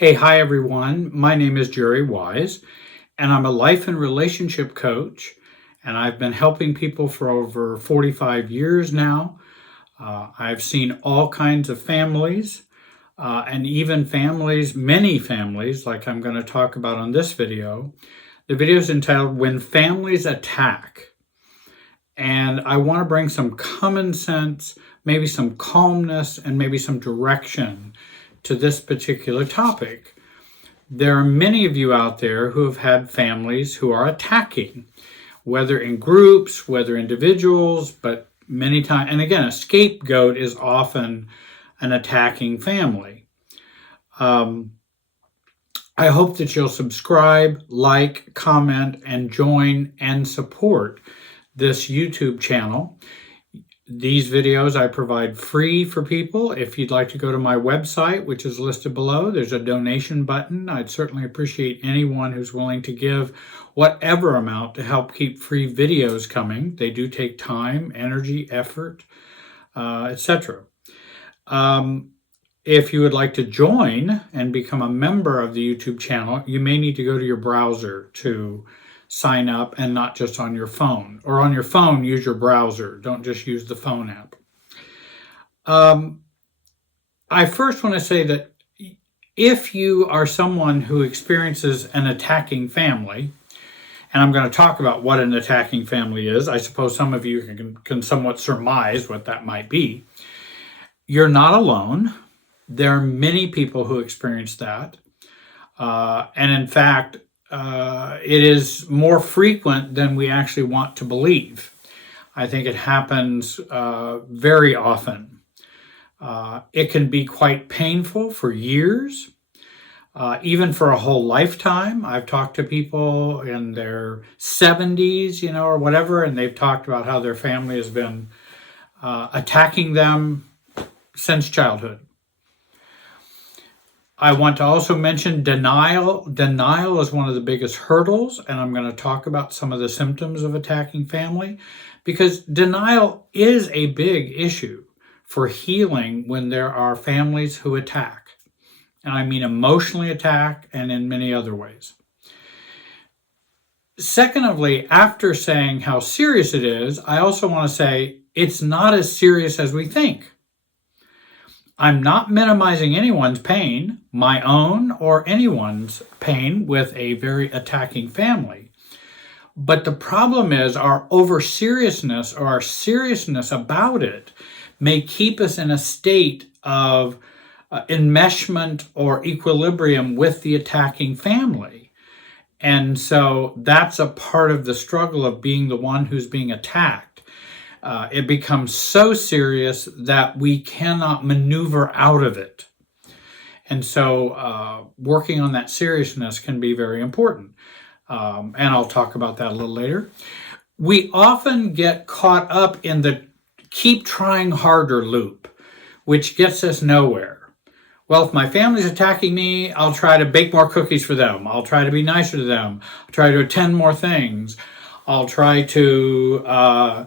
Hi everyone. My name is Jerry Wise, and I'm a life and relationship coach, and I've been helping people for over 45 years now. I've seen all kinds of families, and even families, many families, like I'm going to talk about on this video. The video is entitled When Families Attack. And I want to bring some common sense, maybe some calmness, and maybe some direction to this particular topic. There are many of you out there who have had families who are attacking, whether in groups, whether individuals, but many times, and again, a scapegoat is often an attacking family. I hope that you'll subscribe, like, comment, and join and support this YouTube channel. These videos I provide free for people. If you'd like to go to my website, which is listed below, there's a donation button. I'd certainly appreciate anyone who's willing to give whatever amount to help keep free videos coming. They do take time, energy, effort, etc. If you would like to join and become a member of the YouTube channel, you may need to go to your browser to sign up, and not just on your phone. Or on your phone, use your browser. Don't just use the phone app. I first want to say that if you are someone who experiences an attacking family, and I'm going to talk about what an attacking family is, I suppose some of you can somewhat surmise what that might be. You're not alone. There are many people who experience that. And in fact, it is more frequent than we actually want to believe. I think it happens very often. It can be quite painful for years, even for a whole lifetime. I've talked to people in their 70s, or whatever, and they've talked about how their family has been attacking them since childhood. I want to also mention denial. Denial is one of the biggest hurdles, and I'm going to talk about some of the symptoms of attacking family, because denial is a big issue for healing when there are families who attack. And I mean emotionally attack and in many other ways. Secondly, after saying how serious it is, I also want to say it's not as serious as we think. I'm not minimizing anyone's pain, my own or anyone's pain with a very attacking family. But the problem is our over-seriousness or our seriousness about it may keep us in a state of enmeshment or equilibrium with the attacking family. And so that's a part of the struggle of being the one who's being attacked. It becomes so serious that we cannot maneuver out of it. And so working on that seriousness can be very important. And I'll talk about that a little later. We often get caught up in the keep trying harder loop, which gets us nowhere. Well, if my family's attacking me, I'll try to bake more cookies for them. I'll try to be nicer to them. I'll try to attend more things. I'll try to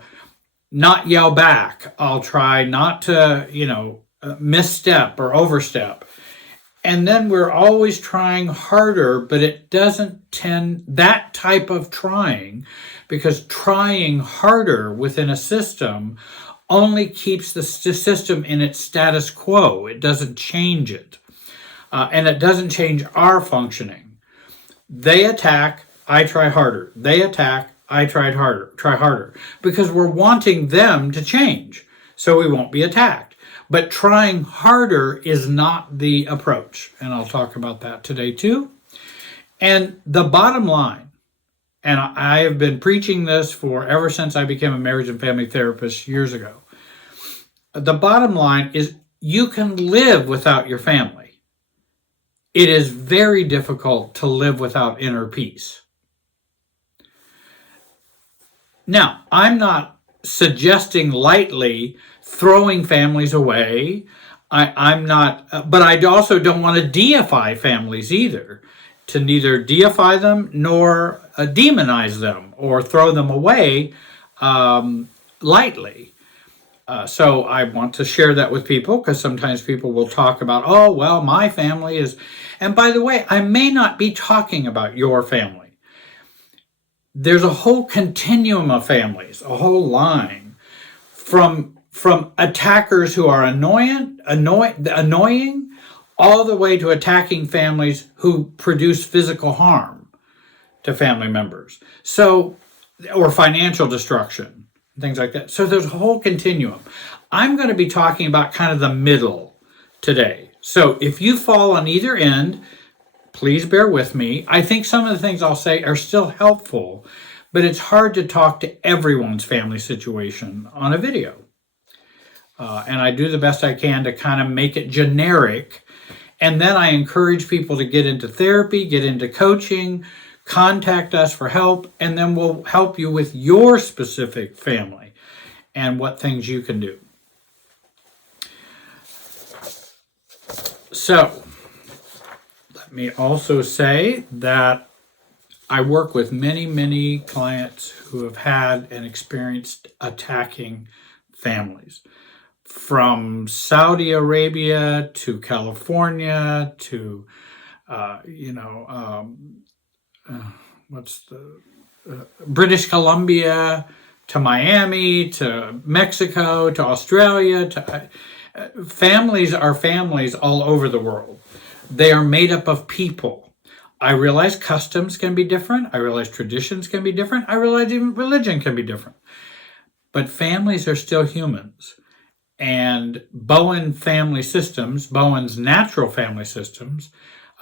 not yell back. I'll try not to, misstep or overstep. And then we're always trying harder, but it doesn't tend, that type of trying, because trying harder within a system only keeps the system in its status quo. It doesn't change it. And it doesn't change our functioning. They attack, I try harder. They attack, I try harder, because we're wanting them to change so we won't be attacked. But trying harder is not the approach. And I'll talk about that today too. And the bottom line, and I have been preaching this for ever since I became a marriage and family therapist years ago. The bottom line is you can live without your family. It is very difficult to live without inner peace. Now, I'm not suggesting lightly throwing families away. I'm not, but I also don't want to deify families either, to neither deify them nor demonize them or throw them away lightly. So I want to share that with people, because sometimes people will talk about, oh, well, my family is, and by the way, I may not be talking about your family. There's a whole continuum of families, a whole line from attackers who are annoying, all the way to attacking families who produce physical harm to family members. So, or financial destruction, things like that. So there's a whole continuum. I'm going to be talking about kind of the middle today. So if you fall on either end, please bear with me. I think some of the things I'll say are still helpful, but it's hard to talk to everyone's family situation on a video. And I do the best I can to kind of make it generic. And then I encourage people to get into therapy, get into coaching, contact us for help, and then we'll help you with your specific family and what things you can do. So, let me also say that I work with many, many clients who have had and experienced attacking families. From Saudi Arabia to California to, British Columbia to Miami to Mexico to Australia. Families are families all over the world. They are made up of people. I realize customs can be different. I realize traditions can be different. I realize even religion can be different. But families are still humans. And Bowen's natural family systems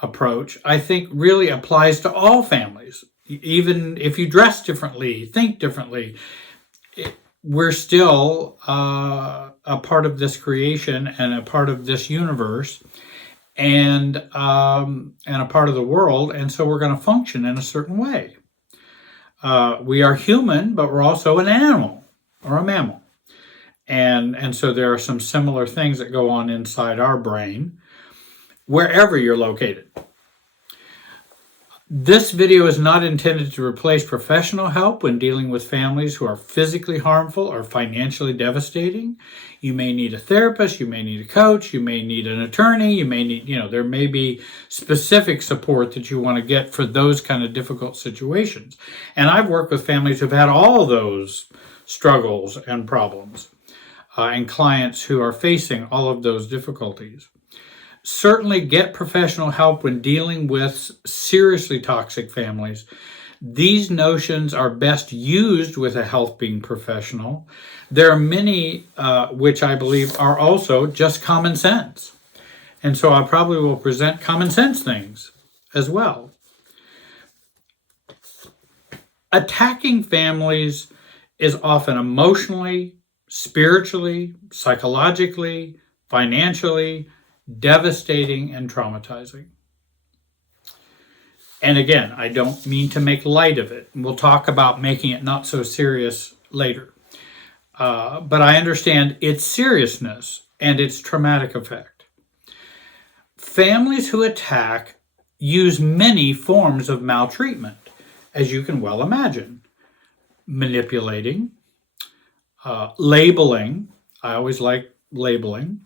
approach, I think really applies to all families. Even if you dress differently, think differently, we're still a part of this creation and a part of this universe and a part of the world. And so we're going to function in a certain way. We are human, but we're also an animal or a mammal. And so there are some similar things that go on inside our brain, wherever you're located. This video is not intended to replace professional help when dealing with families who are physically harmful or financially devastating. You may need a therapist, you may need a coach, you may need an attorney, you may need, there may be specific support that you want to get for those kind of difficult situations. And I've worked with families who've had all those struggles and problems. And clients who are facing all of those difficulties. Certainly get professional help when dealing with seriously toxic families. These notions are best used with a helping professional. There are many which I believe are also just common sense. And so I probably will present common sense things as well. Attacking families is often emotionally, spiritually, psychologically, financially, devastating and traumatizing. And again, I don't mean to make light of it. We'll talk about making it not so serious later. But I understand its seriousness and its traumatic effect. Families who attack use many forms of maltreatment, as you can well imagine. Manipulating, labeling. I always like labeling.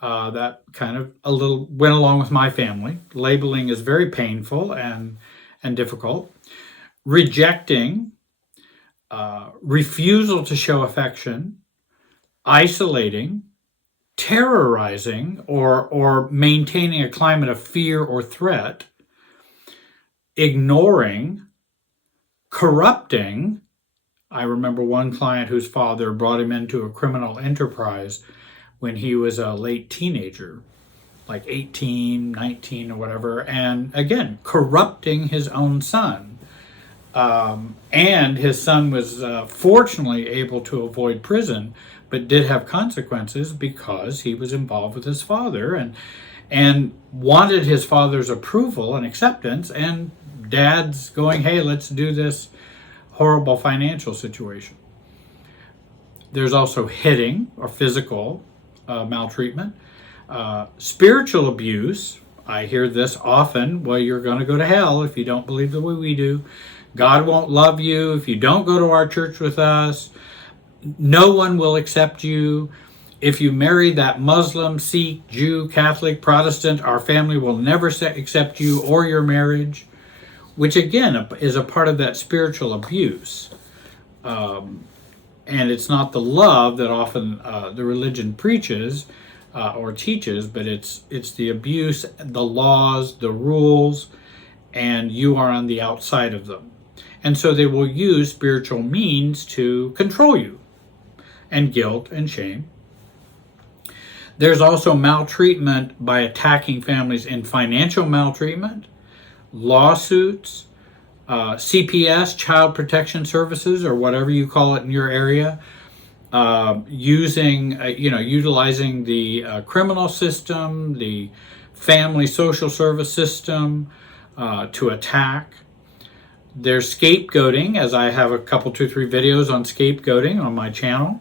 That kind of a little went along with my family. Labeling is very painful and difficult. Rejecting, refusal to show affection, isolating, terrorizing, or maintaining a climate of fear or threat, ignoring, corrupting. I remember one client whose father brought him into a criminal enterprise when he was a late teenager, like 18, 19 or whatever, and again, corrupting his own son. And his son was fortunately able to avoid prison, but did have consequences because he was involved with his father and wanted his father's approval and acceptance, and dad's going, hey, let's do this horrible financial situation. There's also hitting or physical maltreatment. Spiritual abuse. I hear this often. Well, you're going to go to hell if you don't believe the way we do. God won't love you if you don't go to our church with us. No one will accept you. If you marry that Muslim, Sikh, Jew, Catholic, Protestant, our family will never accept you or your marriage, which again is a part of that spiritual abuse. And it's not the love that often the religion preaches or teaches, but it's the abuse, the laws, the rules, and you are on the outside of them. And so they will use spiritual means to control you, and guilt and shame. There's also maltreatment by attacking families in financial maltreatment, lawsuits, CPS, Child Protection Services, or whatever you call it in your area, utilizing the criminal system, the family social service system to attack. There's scapegoating, as I have a couple, 2-3 videos on scapegoating on my channel.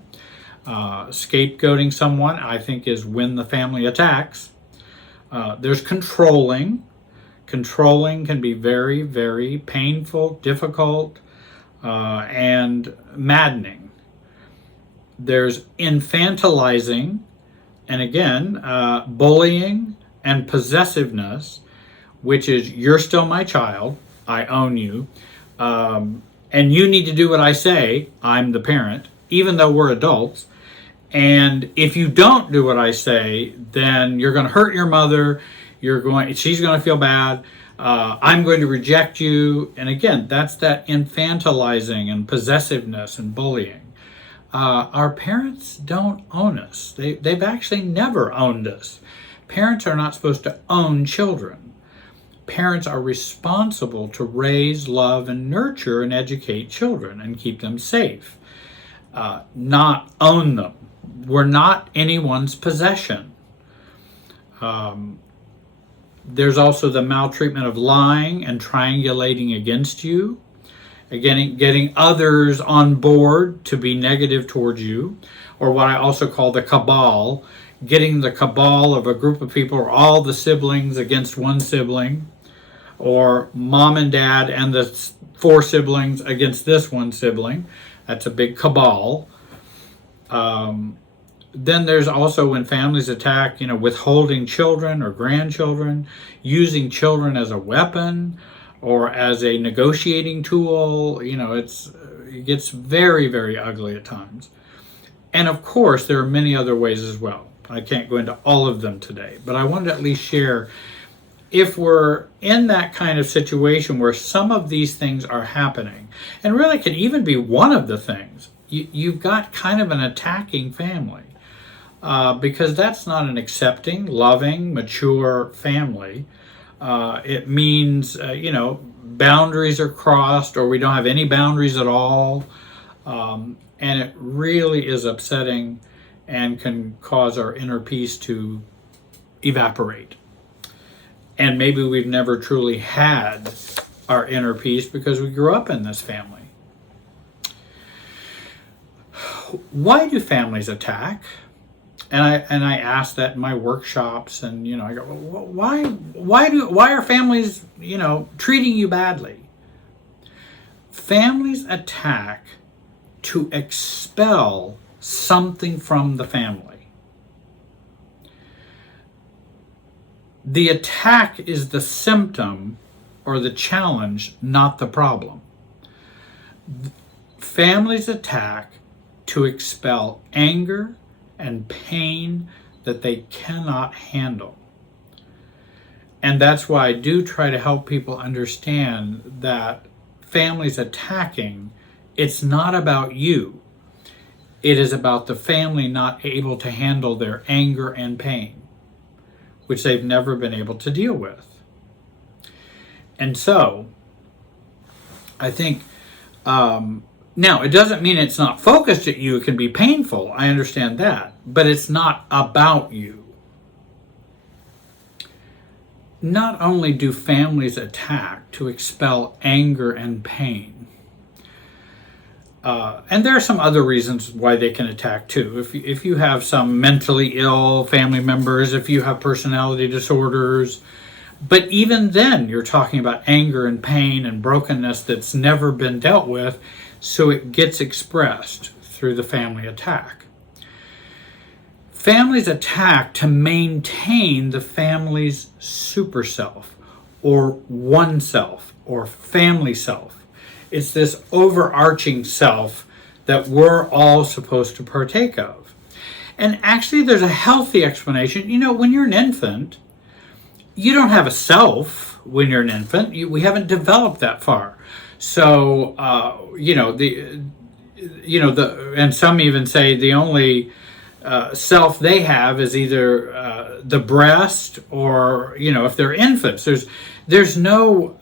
Scapegoating someone, I think, is when the family attacks. There's controlling. Controlling can be very, very painful, difficult, and maddening. There's infantilizing, and again, bullying and possessiveness, which is, you're still my child, I own you, and you need to do what I say, I'm the parent, even though we're adults. And if you don't do what I say, then you're going to hurt your mother. She's going to feel bad. I'm going to reject you. And again, that's that infantilizing and possessiveness and bullying. Our parents don't own us. They've actually never owned us. Parents are not supposed to own children. Parents are responsible to raise, love, and nurture and educate children and keep them safe, not own them. We're not anyone's possession. There's also the maltreatment of lying and triangulating against you. Again, getting others on board to be negative towards you, or what I also call the cabal, getting the cabal of a group of people, or all the siblings against one sibling, or mom and dad and the 4 siblings against this one sibling. That's a big cabal. Then there's also when families attack, withholding children or grandchildren, using children as a weapon or as a negotiating tool. It gets very, very ugly at times. And of course, there are many other ways as well. I can't go into all of them today, but I wanted to at least share, if we're in that kind of situation where some of these things are happening, and really can even be one of the things, you've got kind of an attacking family. Because that's not an accepting, loving, mature family. It means, boundaries are crossed, or we don't have any boundaries at all. And it really is upsetting and can cause our inner peace to evaporate. And maybe we've never truly had our inner peace because we grew up in this family. Why do families attack? And I ask that in my workshops, and I go, well, why are families treating you badly? Families attack to expel something from the family. The attack is the symptom or the challenge, not the problem. Families attack to expel anger and pain that they cannot handle. And that's why I do try to help people understand that families attacking, it's not about you. It is about the family not able to handle their anger and pain, which they've never been able to deal with. And so, I think, now, it doesn't mean it's not focused at you. It can be painful. I understand that. But it's not about you. Not only do families attack to expel anger and pain, and there are some other reasons why they can attack too. If you have some mentally ill family members, if you have personality disorders, but even then you're talking about anger and pain and brokenness that's never been dealt with. So it gets expressed through the family attack. Families attack to maintain the family's super self, or one self, or family self. It's this overarching self that we're all supposed to partake of. And actually, there's a healthy explanation. When you're an infant, you don't have a self when you're an infant. We haven't developed that far. So, and some even say the only self they have is either the breast, or if they're infants, there's no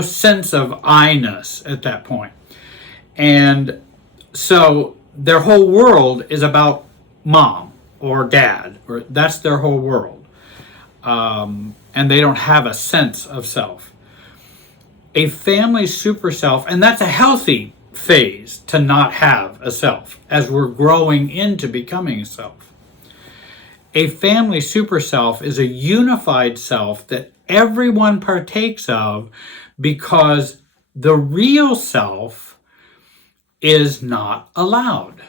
sense of I-ness at that point. And so their whole world is about mom or dad, or that's their whole world. And they don't have a sense of self. A family super self, and that's a healthy phase to not have a self as we're growing into becoming a self. A family super self is a unified self that everyone partakes of, because the real self is not allowed.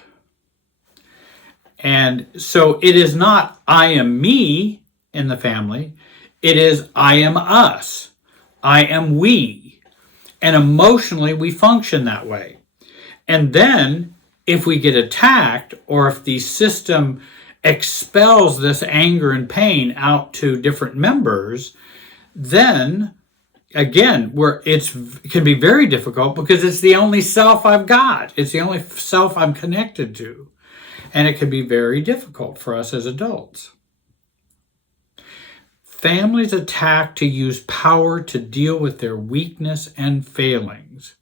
And so it is not I am me in the family, it is I am us, I am we. And emotionally we function that way. And then if we get attacked, or if the system expels this anger and pain out to different members, then again, it can be very difficult, because it's the only self I've got. It's the only self I'm connected to. And it can be very difficult for us as adults. Families attack to use power to deal with their weakness and failings,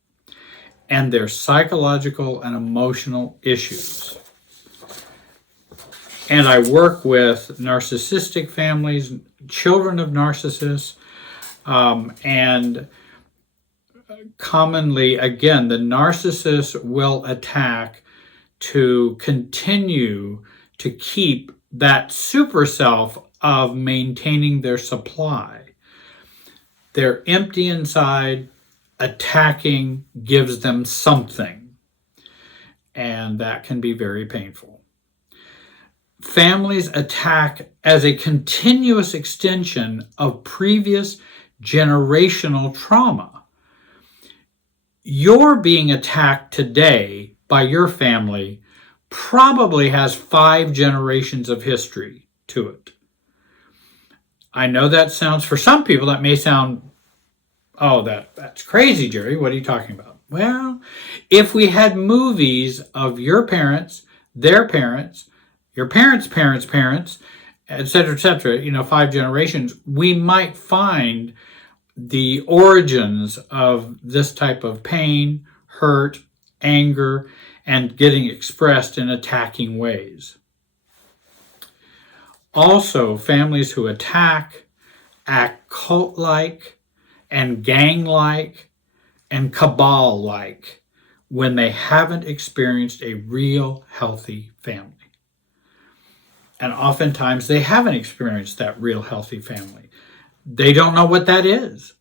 and their psychological and emotional issues. And I work with narcissistic families, children of narcissists, and commonly, again, the narcissist will attack to continue to keep that super self of maintaining their supply. They're empty inside. Attacking gives them something, and that can be very painful. Families attack as a continuous extension of previous generational trauma. You're being attacked today by your family probably has 5 generations of history to it. I know that sounds, for some people, that may sound, oh, that's crazy, Jerry. What are you talking about? Well, if we had movies of your parents, their parents, your parents' parents' parents, et cetera, 5 generations, we might find the origins of this type of pain, hurt, anger, and getting expressed in attacking ways. Also, families who attack act cult-like and gang-like and cabal-like when they haven't experienced a real healthy family. And oftentimes they haven't experienced that real healthy family. They don't know what that is.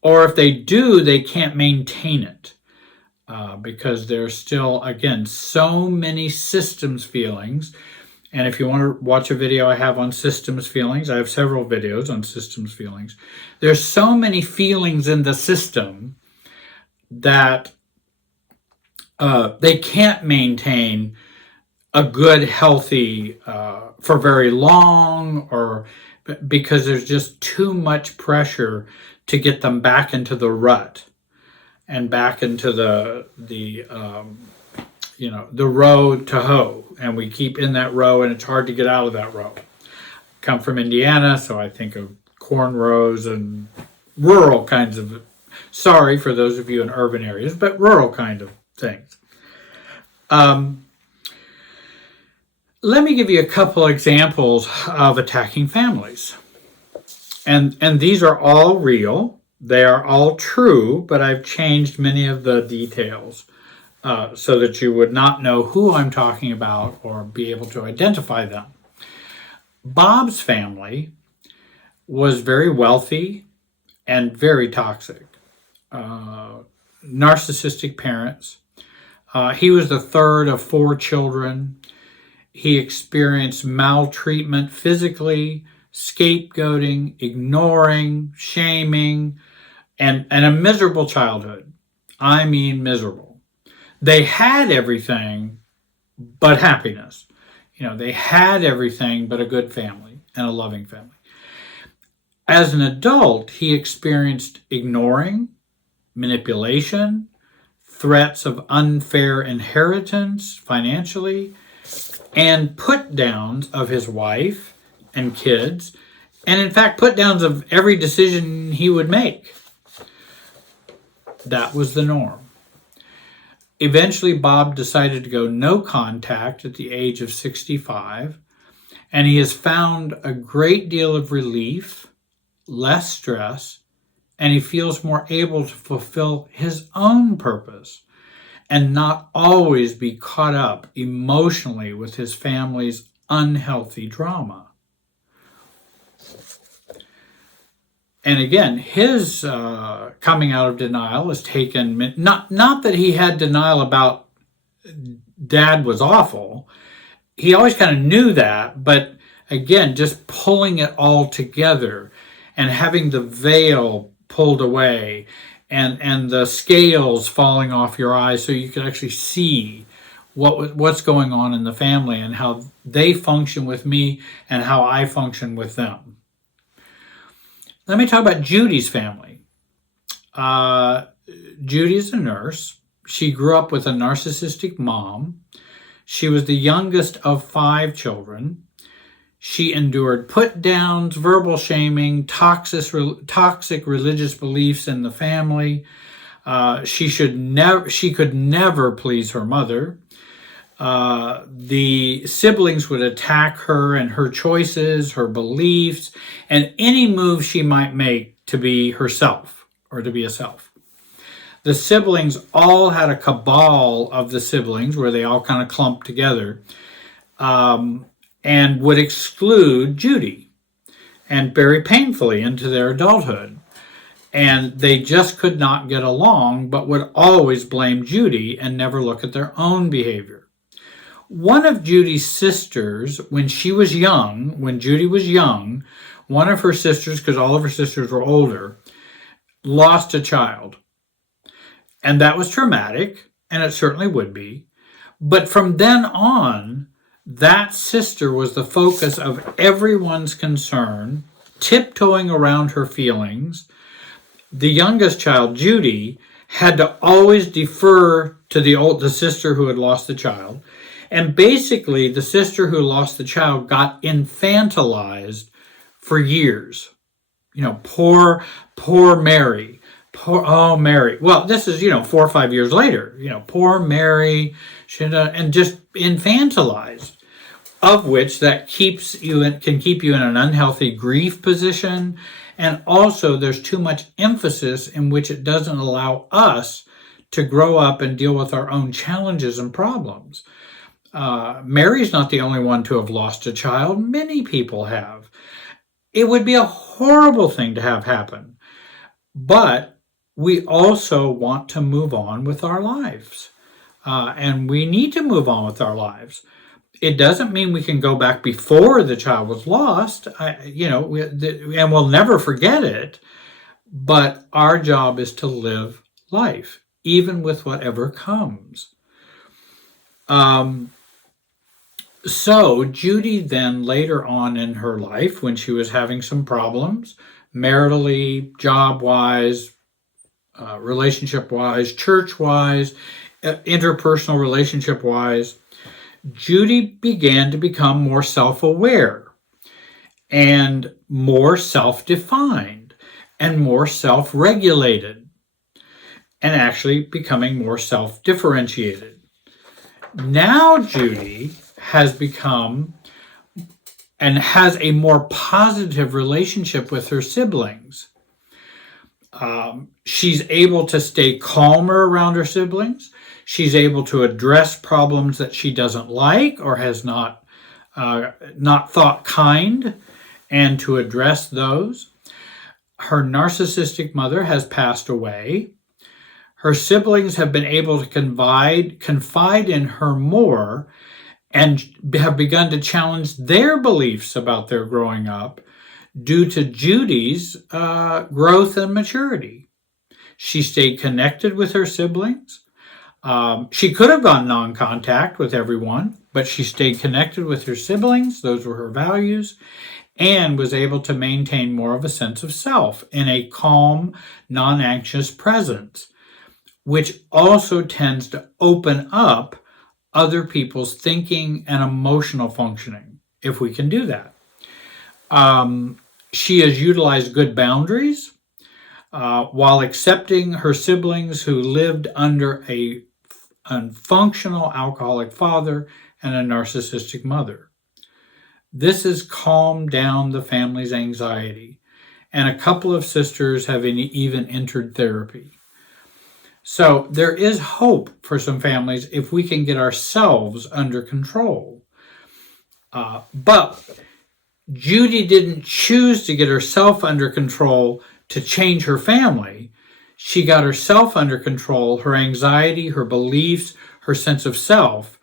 Or if they do, they can't maintain it because there's still, again, so many systems feelings. And if you want to watch a video I have on systems feelings, I have several videos on systems feelings. There's so many feelings in the system that they can't maintain a good, healthy, for very long, or because there's just too much pressure to get them back into the rut and back into the row to hoe. And we keep in that row, and it's hard to get out of that row. I come from Indiana, so I think of corn rows and rural kinds of, sorry for those of you in urban areas, but rural kind of things. Let me give you a couple examples of attacking families. And these are all real. They are all true, but I've changed many of the details so that you would not know who I'm talking about or be able to identify them. Bob's family was very wealthy and very toxic. Narcissistic parents. He was the third of 4 children. He experienced maltreatment physically, scapegoating, ignoring, shaming, and a miserable childhood. I mean, miserable. They had everything but happiness. They had everything but a good family and a loving family. As an adult, he experienced ignoring, manipulation, threats of unfair inheritance financially, and put downs of his wife and kids, and in fact, put downs of every decision he would make. That was the norm. Eventually, Bob decided to go no contact at the age of 65, and he has found a great deal of relief, less stress, and he feels more able to fulfill his own purpose and not always be caught up emotionally with his family's unhealthy drama. And again, his coming out of denial is taken, not that he had denial about dad was awful. He always kind of knew that, but again, just pulling it all together and having the veil pulled away and the scales falling off your eyes so you could actually see what's going on in the family and how they function with me and how I function with them. Let me talk about Judy's family. Judy is a nurse. She grew up with a narcissistic mom. She was the youngest of 5 children. She endured put-downs, verbal shaming, toxic religious beliefs in the family. She could never please her mother. The siblings would attack her and her choices, her beliefs, and any move she might make to be herself or to be a self. The siblings all had a cabal of the siblings where they all kind of clumped together and would exclude Judy, and very painfully into their adulthood. And they just could not get along, but would always blame Judy and never look at their own behavior. One of Judy's sisters, when Judy was young, one of her sisters, because all of her sisters were older, lost a child. And that was traumatic, and it certainly would be. But from then on, that sister was the focus of everyone's concern, tiptoeing around her feelings. The youngest child, Judy, had to always defer to the sister who had lost the child. And basically, the sister who lost the child got infantilized for years. Poor Mary. Mary. Well, this is, 4 or 5 years later. Poor Mary, and just infantilized, of which that can keep you in an unhealthy grief position. And also, there's too much emphasis in which it doesn't allow us to grow up and deal with our own challenges and problems. Mary's not the only one to have lost a child. Many people have. It would be a horrible thing to have happen. But we also want to move on with our lives. And we need to move on with our lives. It doesn't mean we can go back before the child was lost, and we'll never forget it. But our job is to live life, even with whatever comes. So Judy then later on in her life, when she was having some problems, maritally, job-wise, relationship-wise, church-wise, interpersonal relationship-wise, Judy began to become more self-aware and more self-defined and more self-regulated and actually becoming more self-differentiated. Now Judy has become and has a more positive relationship with her siblings. She's able to stay calmer around her siblings. She's able to address problems that she doesn't like or has not thought kind, and to address those. Her narcissistic mother has passed away. Her siblings have been able to confide in her more and have begun to challenge their beliefs about their growing up due to Judy's growth and maturity. She stayed connected with her siblings. She could have gone non-contact with everyone, but she stayed connected with her siblings. Those were her values, and was able to maintain more of a sense of self in a calm, non-anxious presence, which also tends to open up other people's thinking and emotional functioning, if we can do that. She has utilized good boundaries while accepting her siblings who lived under a functional alcoholic father and a narcissistic mother. This has calmed down the family's anxiety, and a couple of sisters have even entered therapy. So there is hope for some families if we can get ourselves under control. But Judy didn't choose to get herself under control to change her family. She got herself under control, her anxiety, her beliefs, her sense of self,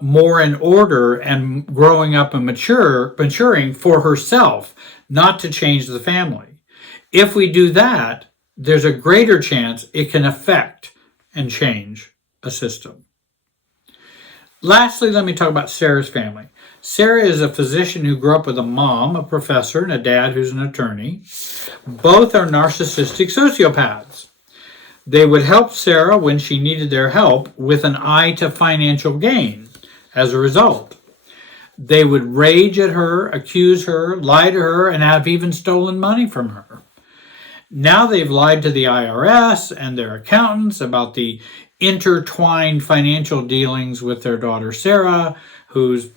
more in order and growing up and maturing for herself, not to change the family. If we do that, there's a greater chance it can affect and change a system. Lastly, let me talk about Sarah's family. Sarah is a physician who grew up with a mom, a professor, and a dad who's an attorney. Both are narcissistic sociopaths. They would help Sarah when she needed their help with an eye to financial gain as a result. They would rage at her, accuse her, lie to her, and have even stolen money from her. Now they've lied to the IRS and their accountants about the intertwined financial dealings with their daughter Sarah, who's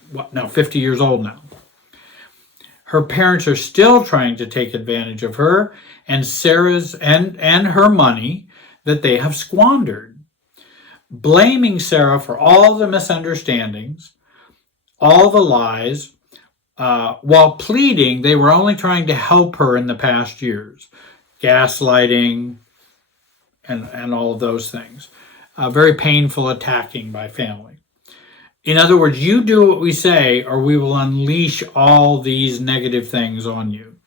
50 years old now. Her parents are still trying to take advantage of her and Sarah's and her money that they have squandered, blaming Sarah for all the misunderstandings, all the lies, while pleading they were only trying to help her in the past years. Gaslighting and all of those things. Very painful attacking by family. In other words, you do what we say or we will unleash all these negative things on you.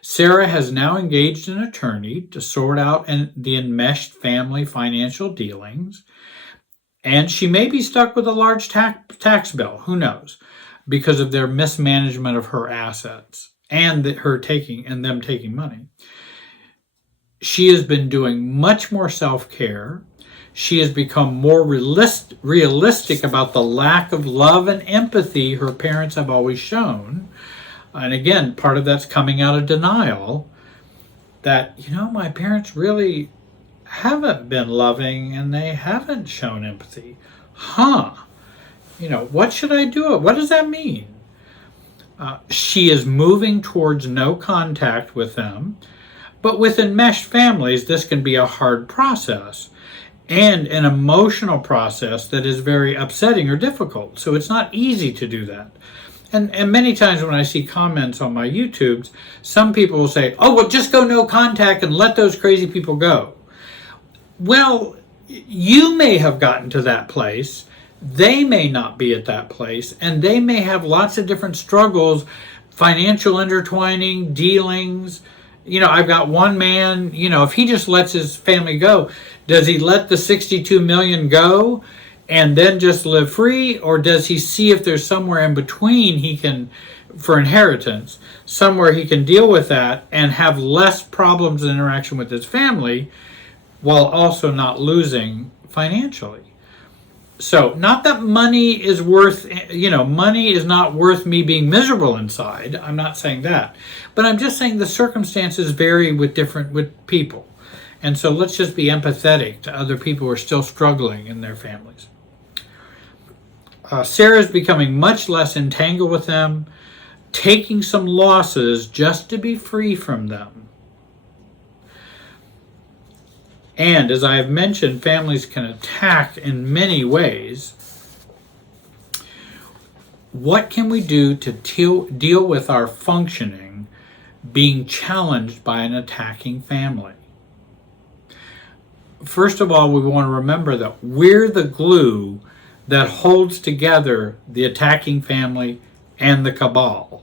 Sarah has now engaged an attorney to sort out the enmeshed family financial dealings, and she may be stuck with a large tax bill, who knows, because of their mismanagement of her assets and them taking money. She has been doing much more self-care. She has become more realistic about the lack of love and empathy her parents have always shown. And again, part of that's coming out of denial that, my parents really haven't been loving and they haven't shown empathy. What should I do? What does that mean? She is moving towards no contact with them. But with enmeshed families, this can be a hard process and an emotional process that is very upsetting or difficult. So it's not easy to do that. And many times when I see comments on my YouTubes, some people will say, just go no contact and let those crazy people go. Well, you may have gotten to that place. They may not be at that place. And they may have lots of different struggles, financial intertwining, dealings. I've got one man, if he just lets his family go, does he let the 62 million go and then just live free? Or does he see if there's somewhere in between he can, for inheritance, somewhere he can deal with that and have less problems in interaction with his family while also not losing financially? So not that money is money is not worth me being miserable inside. I'm not saying that. But I'm just saying the circumstances vary with people. And so let's just be empathetic to other people who are still struggling in their families. Sarah's becoming much less entangled with them, taking some losses just to be free from them. And as I have mentioned, families can attack in many ways. What can we do to deal with our functioning being challenged by an attacking family? first of all, we want to remember that we're the glue that holds together the attacking family and the cabal.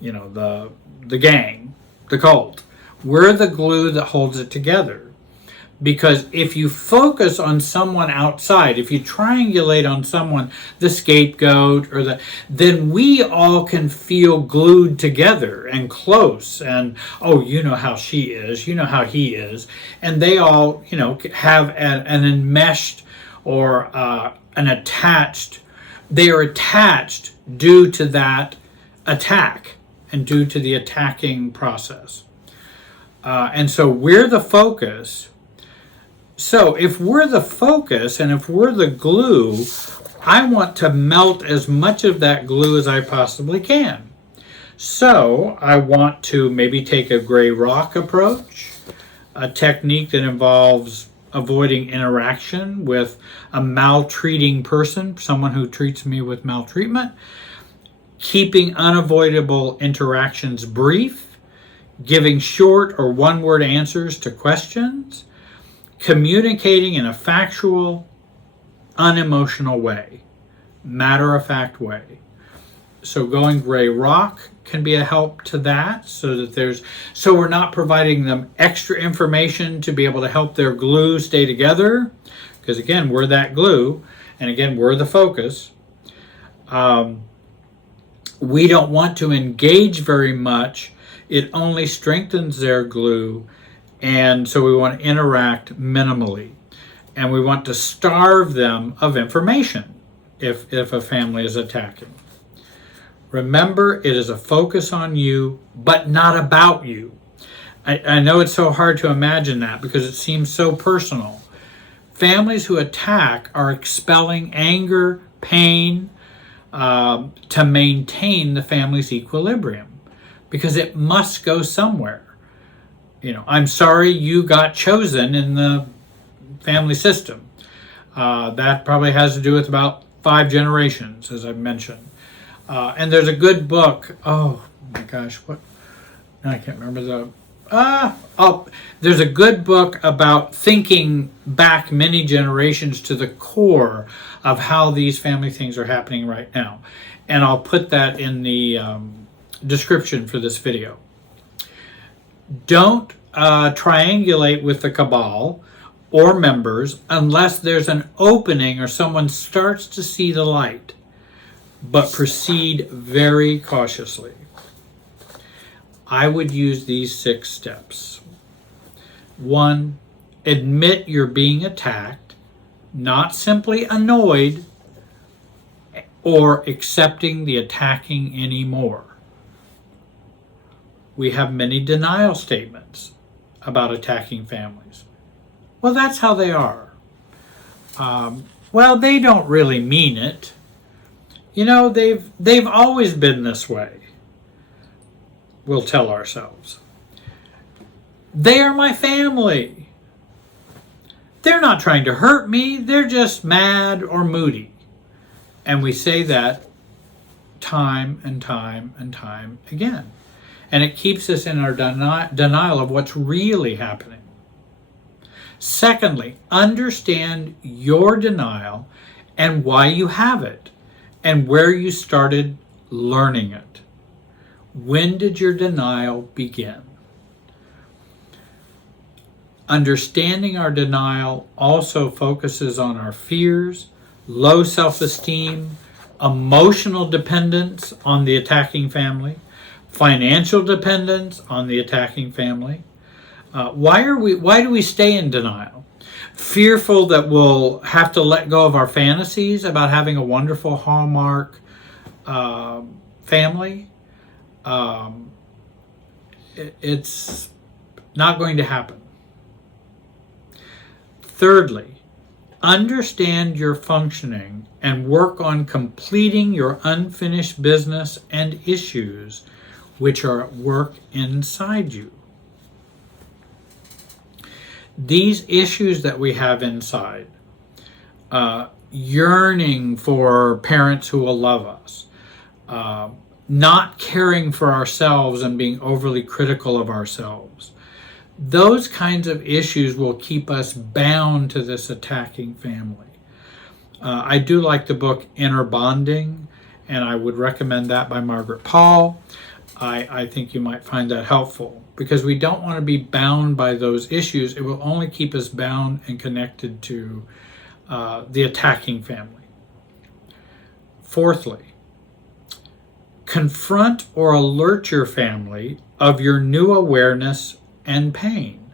You know, the gang, the cult. We're the glue that holds it together. Because if you focus on someone outside, if you triangulate on someone, the scapegoat, then we all can feel glued together and close. And, oh, you know how she is, you know how he is. And they all, have an enmeshed or an attached, they are attached due to that attack and due to the attacking process. And so we're the focus. So if we're the focus and if we're the glue, I want to melt as much of that glue as I possibly can. So I want to maybe take a gray rock approach, a technique that involves avoiding interaction with a maltreating person, someone who treats me with maltreatment, keeping unavoidable interactions brief, giving short or one-word answers to questions, communicating in a factual, unemotional way, matter-of-fact way. So going gray rock can be a help to that, so we're not providing them extra information to be able to help their glue stay together, because again, we're that glue, and again, we're the focus. We don't want to engage very much. It only strengthens their glue. And so we want to interact minimally. And we want to starve them of information if a family is attacking. Remember, it is a focus on you, but not about you. I know it's so hard to imagine that because it seems so personal. Families who attack are expelling anger, pain, to maintain the family's equilibrium, because it must go somewhere. I'm sorry you got chosen in the family system. That probably has to do with about 5 generations, as I've mentioned. And there's a good book. Oh my gosh, what? I can't remember there's a good book about thinking back many generations to the core of how these family things are happening right now. And I'll put that in the description for this video. Don't triangulate with the cabal or members unless there's an opening or someone starts to see the light, but proceed very cautiously. I would use these 6 steps. 1, admit you're being attacked, not simply annoyed or accepting the attacking anymore. We have many denial statements about attacking families. Well, that's how they are. Well, they don't really mean it. They've always been this way. We'll tell ourselves. They are my family. They're not trying to hurt me. They're just mad or moody. And we say that time and time and time again. And it keeps us in our denial of what's really happening. Secondly, understand your denial and why you have it and where you started learning it. When did your denial begin? Understanding our denial also focuses on our fears, low self-esteem, emotional dependence on the attacking family, financial dependence on the attacking family. Why do we stay in denial? Fearful that we'll have to let go of our fantasies about having a wonderful Hallmark family. It's not going to happen. Thirdly, understand your functioning and work on completing your unfinished business and issues which are at work inside you. These issues that we have inside, yearning for parents who will love us, not caring for ourselves and being overly critical of ourselves, Those kinds of issues will keep us bound to this attacking family. I do like the book Inner Bonding, and I would recommend that by Margaret Paul. I think you might find that helpful because we don't want to be bound by those issues. It will only keep us bound and connected to the attacking family. Fourthly, confront or alert your family of your new awareness and pain,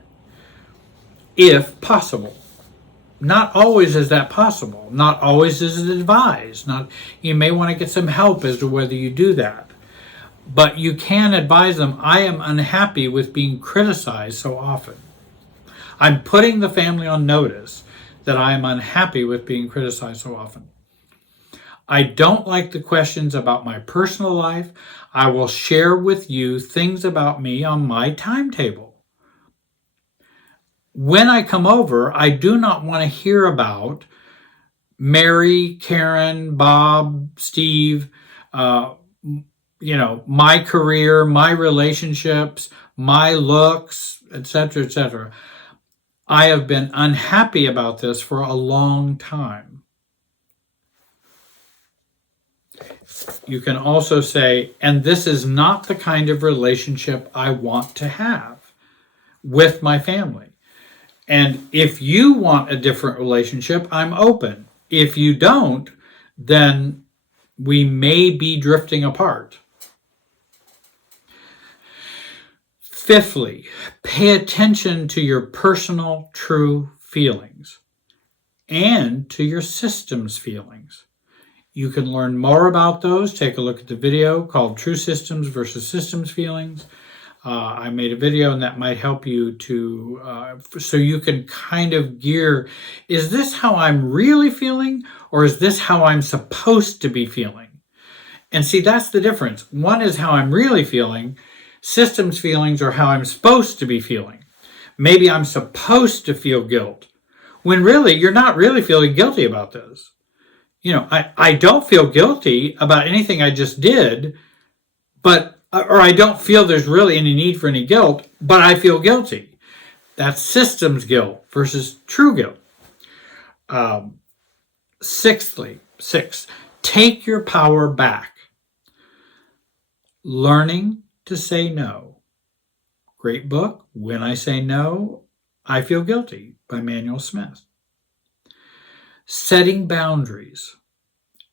if possible. Not always is that possible. Not always is it advised. You may want to get some help as to whether you do that. But you can advise them, I am unhappy with being criticized so often. I'm putting the family on notice that I am unhappy with being criticized so often. I don't like the questions about my personal life. I will share with you things about me on my timetable. When I come over, I do not want to hear about Mary, Karen, Bob, Steve, my career, my relationships, my looks, etc., etc. I have been unhappy about this for a long time. You can also say, and this is not the kind of relationship I want to have with my family. And if you want a different relationship, I'm open. If you don't, then we may be drifting apart. Fifthly, pay attention to your personal true feelings and to your system's feelings. You can learn more about those. Take a look at the video called True Systems versus Systems Feelings. I made a video and that might help you to, so you can kind of gear, is this how I'm really feeling or is this how I'm supposed to be feeling? And see, that's the difference. One is how I'm really feeling. Systems feelings are how I'm supposed to be feeling. Maybe I'm supposed to feel guilt when really you're not really feeling guilty about this. I don't feel guilty about anything I just did, or I don't feel there's really any need for any guilt, but I feel guilty. That's systems guilt versus true guilt. Sixth, take your power back. Learning to say no. Great book, When I Say No, I Feel Guilty by Manuel Smith. Setting boundaries.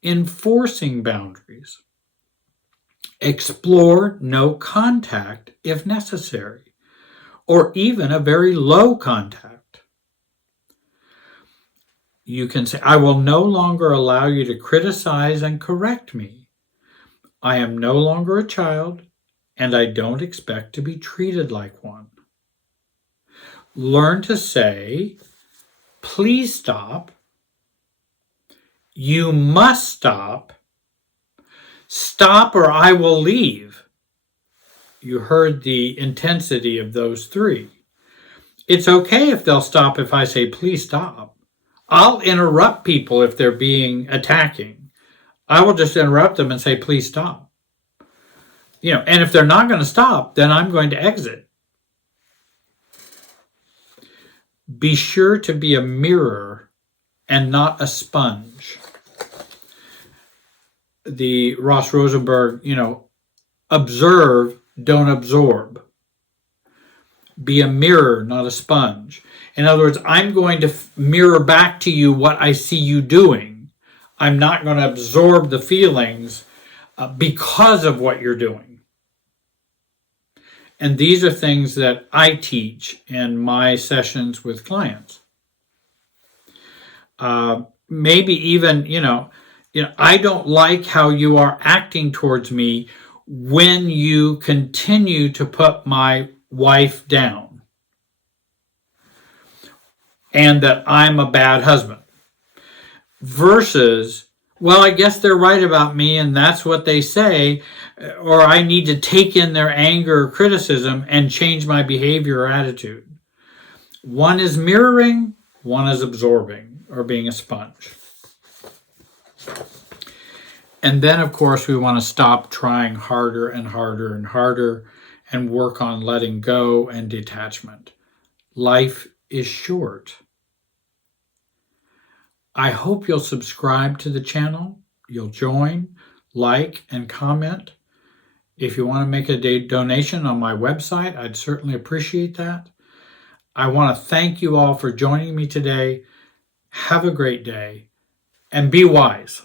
Enforcing boundaries. Explore no contact if necessary, or even a very low contact. You can say, I will no longer allow you to criticize and correct me. I am no longer a child, and I don't expect to be treated like one. Learn to say, please stop. You must stop. Stop or I will leave. You heard the intensity of those three. It's okay if they'll stop if I say, please stop. I'll interrupt people if they're being attacking. I will just interrupt them and say, please stop. And if they're not going to stop, then I'm going to exit. Be sure to be a mirror and not a sponge. The Ross Rosenberg, observe, don't absorb. Be a mirror, not a sponge. In other words, I'm going to mirror back to you what I see you doing. I'm not going to absorb the feelings because of what you're doing. And these are things that I teach in my sessions with clients. Maybe even, I don't like how you are acting towards me when you continue to put my wife down and that I'm a bad husband. Versus, well, I guess they're right about me and that's what they say, or I need to take in their anger or criticism and change my behavior or attitude. One is mirroring, one is absorbing or being a sponge. And then, of course, we want to stop trying harder and harder and harder and work on letting go and detachment. Life is short. I hope you'll subscribe to the channel. You'll join, like, and comment. If you want to make a donation on my website, I'd certainly appreciate that. I want to thank you all for joining me today. Have a great day and be wise.